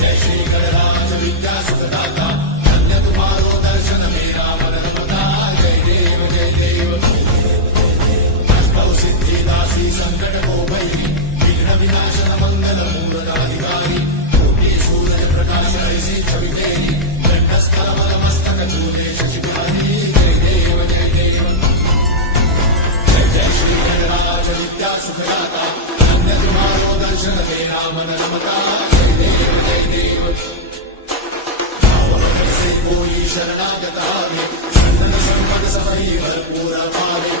जय श्री गणराज विद्या सुखदाता धन्य तुम्हारो दर्शन मेरा मन रमता जय देव अष्टौ सिद्धिदासी संकट को भैरी विघ्न विनाशन मंगल मूलनाधिकारी कोटि सूरज प्रकाश ऐसी छवि तेरी कंठस्थल मस्तक चूले शशिधारी जय देव जय श्री गणराज विद्या सुखदाता धन्य तुम्हारो दर्शन मेरा मन रमता जय देव भाव से कोई शरणागत आवे संतन संपद सबही भरपूर पावे